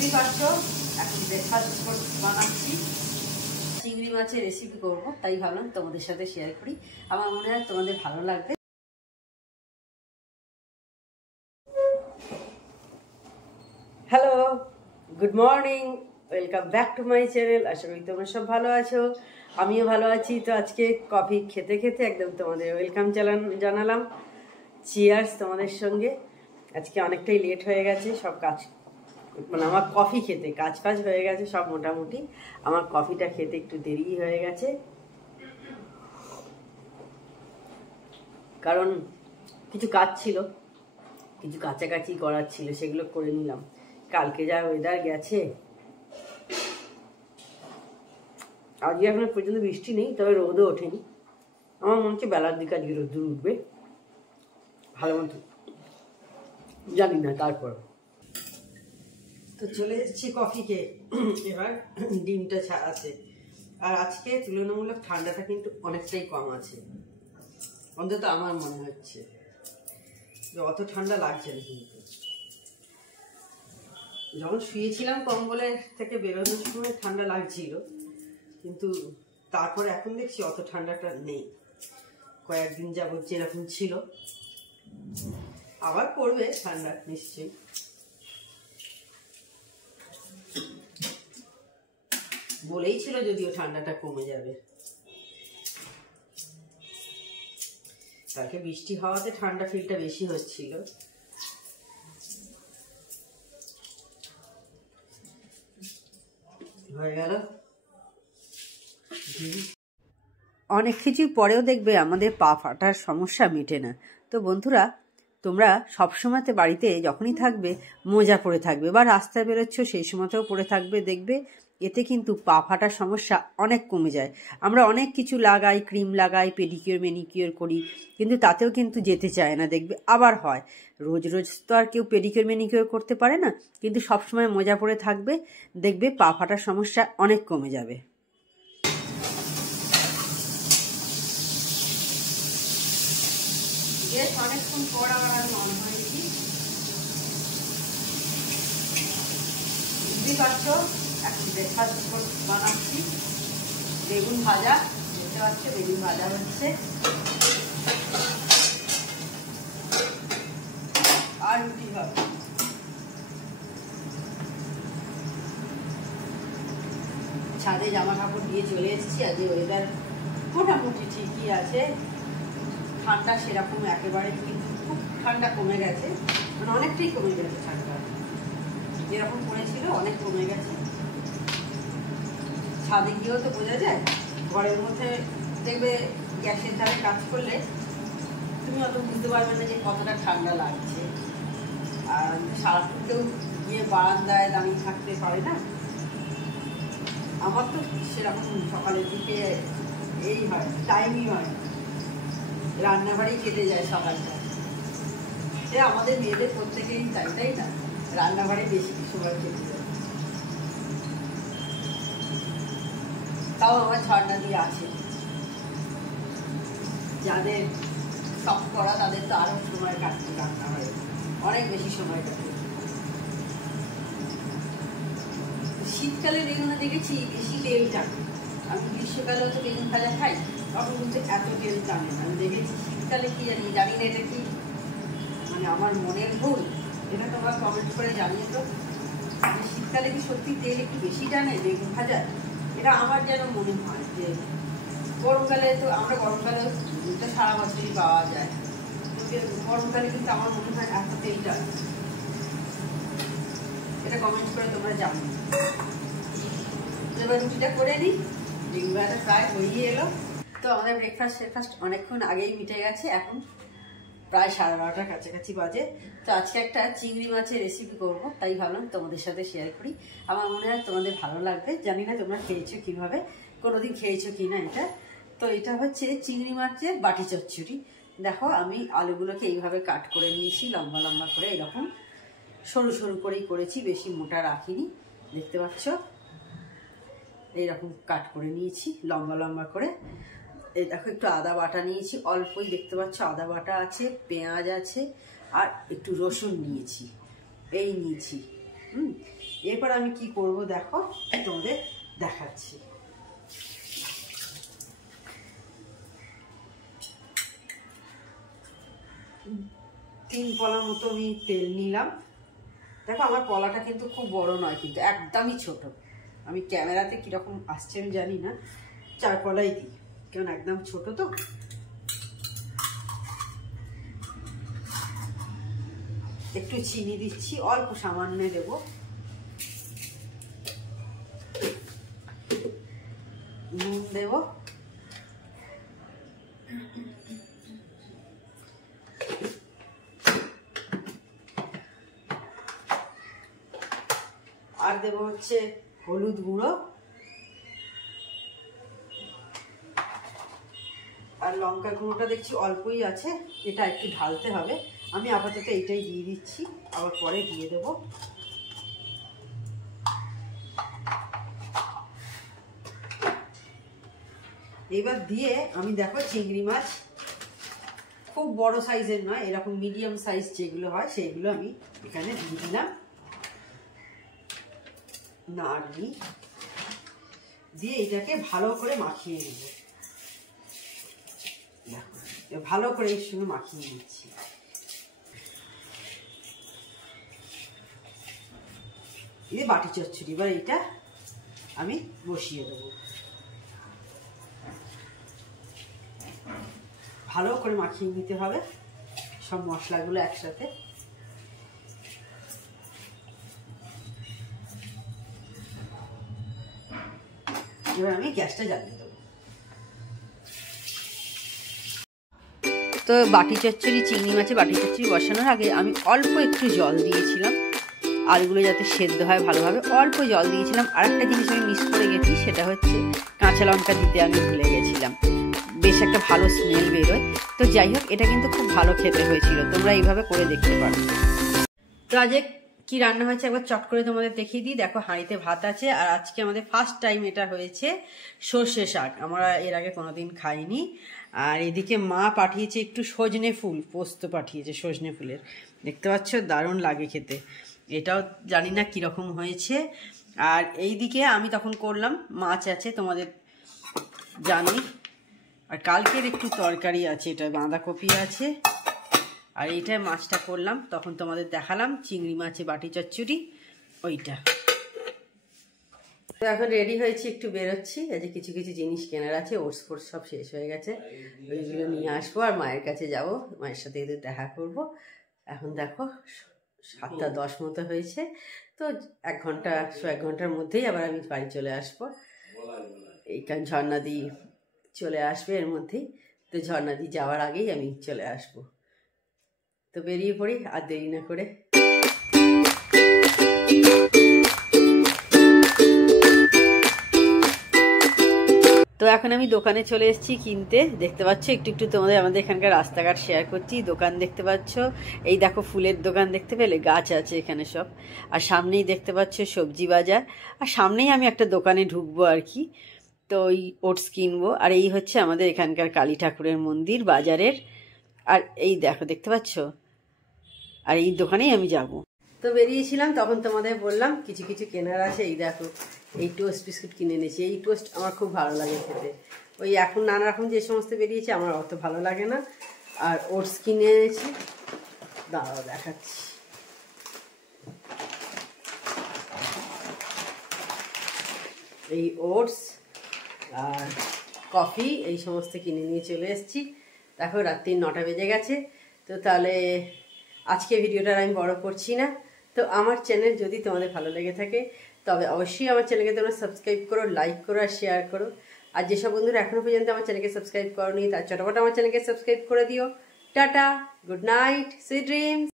বুঝতেই পারছো এখন ব্রেকফাস্ট বানাচ্ছি, চিংড়ি মাছের রেসিপি করব, তাই ভাবলাম তোমাদের সাথে শেয়ার করি। আমার মনে হয় তোমাদের ভালো লাগবে। Hello, good morning, welcome back to my channel. আশা করি তোমরা সব ভালো আছো, আমিও ভালো আছি। তো আজকে কফি খেতে খেতে একদম তোমাদের ওয়েলকাম জানালাম। চিয়ার্স তোমাদের সঙ্গে। আজকে অনেকটাই লেট হয়ে গেছে, সব কাজ মানে আমার কফি খেতে কাজ হয়ে গেছে সব মোটামুটি। আমার কফিটা খেতে একটু দেরি হয়ে গেছে, কারণ কিছু কাজ ছিল, কিছু কাছাকাছি করার ছিল, সেগুলো করে নিলাম। কালকে যা ওয়েদার গেছে, আজকে এখনো পর্যন্ত বৃষ্টি নেই, তবে রোদও ওঠেনি। আমার মনে হচ্ছে বেলার দিকে আজকে রোদ্দুর উঠবে ভালো মতো, জানি না। তারপর তো চলে এসেছি কফিকে, এবার ডিমটা আছে। আর আজকে তুলনামূলক ঠান্ডাটা কিন্তু অনেকটাই কম আছে, অন্তত আমার মনে হচ্ছে যে অত ঠান্ডা লাগছে না। কিন্তু যখন শুয়েছিলাম কম্বলের থেকে বেরোনোর সময় ঠান্ডা লাগছিল, কিন্তু তারপরে এখন দেখছি অত ঠান্ডাটা নেই। কয়েকদিন যাবত যেরকম ছিল, আবার পড়বে ঠান্ডা নিশ্চয়ই। বলেই ছিল যদিও ঠান্ডাটা কমে যাবে। কালকে বৃষ্টি হওয়াতে ঠান্ডা ফিলটা বেশি হচ্ছিল। হয়ে গেল অনেক কিছু, পরেও দেখবে আমাদের পা ফাটার সমস্যা মেটে না। তো বন্ধুরা, তোমরা সবসময়তে বাড়িতে যখনই থাকবে মোজা পরে থাকবে, বা রাস্তায় বেরোচ্ছ সেই সময়তেও পরে থাকবে। দেখবে এতে কিন্তু পা ফাটার সমস্যা অনেক কমে যায়। আমরা অনেক কিছু লাগাই, ক্রিম লাগাই, পেডিকিওর ম্যানিকিওর করি, কিন্তু তাতেও কিন্তু যেতে চায় না। দেখবে আবার হয়, রোজ রোজ তো আর কেউ পেডিকিওর ম্যানিকিওর করতে পারে না, কিন্তু সবসময় মোজা পরে থাকবে, দেখবে পা ফাটার সমস্যা অনেক কমে যাবে। বেশ অনেকক্ষণ পর আবার আমি অন হয়েছি, বুঝতেই পারছো এখন ব্রেকফাস্ট বানাচ্ছি। বেগুন ভাজা, দেখতে পাচ্ছ বেগুন ভাজা হচ্ছে, আর রুটি হবে। ছাদে জামা কাপড় দিয়ে চলে এসেছি। আজকে ওয়েদার মোটামুটি ঠিকই আছে, ঠান্ডা সেরকম একেবারে কিন্তু খুব ঠান্ডা কমে গেছে, মানে অনেকটাই কমে গেছে ঠান্ডা, যেরকম পড়েছিল অনেক কমে গেছে। ছাদে গিয়েও তো বোঝা যায়, ঘরের মধ্যে দেখবে গ্যাসের ধারে কাজ করলে তুমি অত বুঝতে পারবে না যে কতটা ঠান্ডা লাগছে। আর সারাক্ষণ কেউ গিয়ে বারান্দায় দাঁড়িয়ে থাকতে পারে না। আমার তো সেরকম সকালের দিকে এই হয়, টাইমই হয়, রান্নাঘরেই কেটে যায় সকালটা। সে আমাদের মেয়েদের প্রত্যেকেই তাই না, রান্নাঘরে বেশি সময় কেটে যায়। তাও আমার ঝর্ণা দিয়ে আছে, যাদের শখ করা তাদের তো আরো সময় কাটতে রান্নাঘরে অনেক বেশি সময় কাটে। শীতকালে বেগুন দেখেছি বেশি তেল টানে, আমি গ্রীষ্মকালেও তো বেগুন ভাজা খাই, তখন কিন্তু এত তেল টানে না। আমি দেখেছি শীতকালে কি জানি না এটা কি মানে আমার মনের ভুল, এটা তোমরা কমেন্ট করে জানিয়ে তো। শীতকালে কি সত্যি তেল একটু বেশি টানে বেগুন ভাজা? এটা আমার যেন মনে হয় যে গরমকালে তো আমরা গরমকালে তো সারা বছরই পাওয়া যায়, গরমকালে কিন্তু আমার মনে হয় এত তেল টানে। এটা কমেন্ট করে তোমরা জানো। এবার রুটিটা করে নিই, বেগুন ভাজা প্রায় হয়ে এলো। তো আমাদের ব্রেকফাস্ট অনেকক্ষণ আগেই মিটে গেছে, এখন প্রায় 12:30টার কাছাকাছি বাজে। তো আজকে একটা চিংড়ি মাছের রেসিপি করব, তাই ভাবলাম তোমাদের সাথে শেয়ার করি। আমার মনে হয় তোমাদের ভালো লাগবে। জানি না তোমরা খেয়েছো কিভাবে, কোনোদিন খেয়েছো কি না এটা। তো এটা হচ্ছে চিংড়ি মাছের বাটি চচ্চড়ি। দেখো আমি আলুগুলোকে এইভাবে কাট করে নিয়েছি, লম্বা লম্বা করে, এরকম সরু সরু করেই করেছি, বেশি মোটা রাখিনি। দেখতে পাচ্ছ এইরকম কাট করে নিয়েছি লম্বা লম্বা করে। এই দেখো একটু আদা বাটা নিয়েছি, অল্পই, দেখতে পাচ্ছ আদা বাটা আছে, পেঁয়াজ আছে, আর একটু রসুন নিয়েছি, এই নিয়েছি। এরপর আমি কি করব দেখো, তোমাদের দেখাচ্ছি। তিন পলার মতো আমি তেল নিলাম। দেখো আমার পলাটা কিন্তু খুব বড় নয়, কিন্তু একদমই ছোট। আমি ক্যামেরাতে কিরকম আসছে আমি জানি না, 4 পলাই দিই, কারণ একদম ছোট তো। একটু চিনি দিচ্ছি, অল্প সামান্য দেব। নুন দেব, আর দেব হচ্ছে হলুদ গুঁড়ো, আর লঙ্কা গুঁড়োটা দেখছি অল্পই আছে, এটা একটু ঢালতে হবে। আমি আপাতত এইটাই দিয়ে দিচ্ছি, আবার পরে দিয়ে দেব। এবার দিয়ে আমি দেখো চিংড়ি মাছ, খুব বড় সাইজের নয়, এরকম মিডিয়াম সাইজ যেগুলো হয় সেইগুলো আমি এখানে দিয়ে দিলাম। নাড়ি দিয়ে এটাকে ভালো করে মাখিয়ে নেব। ভালো করে এর সঙ্গে মাখিয়ে নিচ্ছি। এই বাটি চচ্চড়ি, এবার এটা আমি বসিয়ে দেবো। ভালো করে মাখিয়ে নিতে হবে সব মশলাগুলো একসাথে। এবার আমি গ্যাসটা জ্বালিয়ে দেবো। তো বাটি চচ্চড়ি, চিংড়ি মাছে বাটি চচ্চড়ি বসানোর আগে আমি অল্প একটু জল দিয়েছিলাম, আলুগুলো যাতে সেদ্ধ হয় ভালোভাবে, অল্প জল দিয়েছিলাম। আর একটা জিনিস আমি মিস করে গেছি, সেটা হচ্ছে কাঁচা লঙ্কা দিতে আমি ভুলে গেছিলাম। বেশ একটা ভালো স্মেল বেরোয়। তো যাই হোক, এটা কিন্তু খুব ভালো খেতে হয়েছিল, তোমরা এইভাবে করে দেখতে পারো। তো আজ কি রান্না হয়েছে একবার চট করে তোমাদের দেখিয়ে দিই। দেখো হাঁড়িতে ভাত আছে, আর আজকে আমাদের ফার্স্ট টাইম এটা হয়েছে সর্ষে শাক, আমরা এর আগে কোনোদিন খাইনি। আর এদিকে মা পাঠিয়েছে একটু সজনে ফুল, পোস্ত পাঠিয়েছে সজনে ফুলের, দেখতে পাচ্ছ দারুণ লাগে খেতে। এটাও জানি না কীরকম হয়েছে। আর এইদিকে আমি তখন করলাম মাছ আছে, তোমাদের জানি। আর কালকের একটু তরকারি আছে, এটা বাঁধাকপি আছে, আর এইটায় মাছটা করলাম, তখন তোমাদের দেখালাম চিংড়ি মাছে বাটি চচ্চড়ি ওইটা। তো এখন রেডি হয়েছি, একটু বেরোচ্ছি। এই যে কিছু কিছু জিনিস কেনার আছে, ওটস ফোটস সব শেষ হয়ে গেছে, ওইগুলো নিয়ে আসবো। আর মায়ের কাছে যাব, মায়ের সাথে এদের দেখা করব। এখন দেখো 7:10 মতো হয়েছে, তো 1 ঘন্টার মধ্যেই আবার আমি বাড়ি চলে আসবো। এইখান ঝর্ণাদি চলে আসবে এর মধ্যেই, তো ঝর্ণাদি যাওয়ার আগেই আমি চলে আসবো। তো বেরিয়ে পড়ি আর দেরি না করে। তো এখন আমি দোকানে চলে এসেছি কিনতে, দেখতে পাচ্ছ একটু একটু তোমাদের আমাদের এখানকার রাস্তাঘাট শেয়ার করছি। দোকান দেখতে পাচ্ছ, এই দেখো ফুলের দোকান দেখতে পেলে, গাছ আছে এখানে সব। আর সামনেই দেখতে পাচ্ছ সবজি বাজার, আর সামনেই আমি একটা দোকানে ঢুকবো আর কি। তো ওই ওটস কিনবো। আর এই হচ্ছে আমাদের এখানকার কালী ঠাকুরের মন্দির বাজারের। আর এই দেখো দেখতে পাচ্ছ, আর এই দোকানেই আমি যাব। তো বেরিয়েছিলাম, তখন তোমাদের বললাম কিছু কিছু কেনার আছে। এই দেখো এই টোস্ট বিস্কুট কিনে এনেছি, এই টোস্ট আমার খুব ভালো লাগে খেতে। ওই এখন নানা রকম যে সমস্ত বেরিয়েছে আমার অত ভালো লাগে না। আর ওটস কিনে এনেছি, দাঁড়াও দেখাচ্ছি। এই ওটস আর কফি এই সমস্ত কিনে নিয়ে চলে এসেছি। দেখো রাত্রি 9টা বেজে গেছে। তো তাহলে আজকে ভিডিওটা আমি বড় করছি না। তো আমার চ্যানেল যদি তোমাদের ভালো লেগে থাকে তবে অবশ্যই আমার চ্যানেলকে তোমরা সাবস্ক্রাইব করো, লাইক করো আর শেয়ার করো। আর যেসব বন্ধুরা এখনো পর্যন্ত আমার চ্যানেলকে সাবস্ক্রাইব করোনি, তার চটপট আমার চ্যানেলকে সাবস্ক্রাইব করে দিও। Tata, good night, sweet dreams.